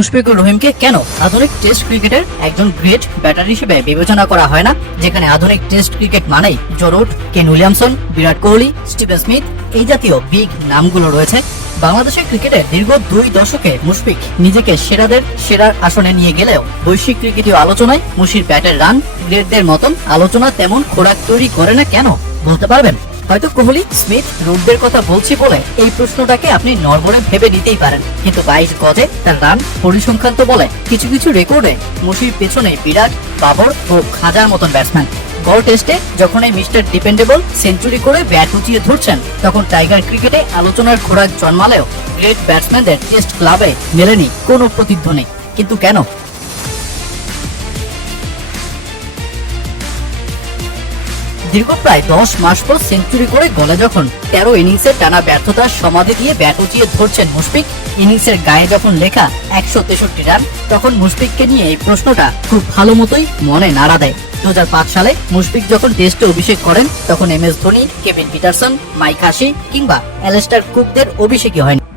মুশফিকুর রহিমকে কেন আধুনিক টেস্ট ক্রিকেটের একজন গ্রেট ব্যাটার হিসেবে বিবেচনা করা হয় না? যেখানে আধুনিক টেস্ট ক্রিকেট মানেই Joe Root Kane Williamson, Virat Kohli Steven Smith এই জাতীয় বিগ নামগুলো রয়েছে। বাংলাদেশের ক্রিকেটে দীর্ঘ দুই দশকে মুশফিক নিজেকে সেরাদের সেরার আসনে নিয়ে গেলেও বৈশ্বিক ক্রিকেটীয় আলোচনায় মুশির ব্যাটের রান গ্রেটদের মতন আলোচনা তেমন খোরাক তৈরি করে না কেন? বলতে পারবেন? হয়তো কোহলি, স্মিথ রুটদের কথা বলছি বলে এই প্রশ্নটাকে আপনি নরবরে ভেবে নিতেই পারেন। কিন্তু বাইশ গজে তার রান পরিসংখ্যান তো বলে, কিছু কিছু রেকর্ডে মুশির পেছনে বিরাট, বাবর ও খাজার মতন ব্যাটসম্যান। গড় টেস্টে যখন এই মিস্টার ডিপেন্ডেবল সেঞ্চুরি করে ব্যাট উঁচিয়ে ধরছেন, তখন টাইগার ক্রিকেটে আলোচনার খোরাক জন্মালেও গ্রেট ব্যাটসম্যানদের টেস্ট ক্লাবে মেলেনি, কোনো প্রতিধ্বনি কিন্তু কেন? দীর্ঘ প্রায় দশ মাস পর সেঞ্চুরি করে গলে যখন তেরো ইনিংসের টানা ব্যর্থতার সমাধি দিয়ে ব্যাট উঁচিয়ে ধরছেন মুশফিক ইনিংসের গায়ে যখন লেখা একশো তেষট্টি রান, তখন মুশফিককে নিয়ে এই প্রশ্নটা খুব ভালো মতোই মনে নাড়া দেয়। দু হাজার পাঁচ সালে মুশফিক যখন টেস্টে অভিষেক করেন, তখন M S Dhoni, Kevin Pietersen, Mike Hussey কিংবা অ্যালেস্টার কুকদের অভিষেকই হয়নি।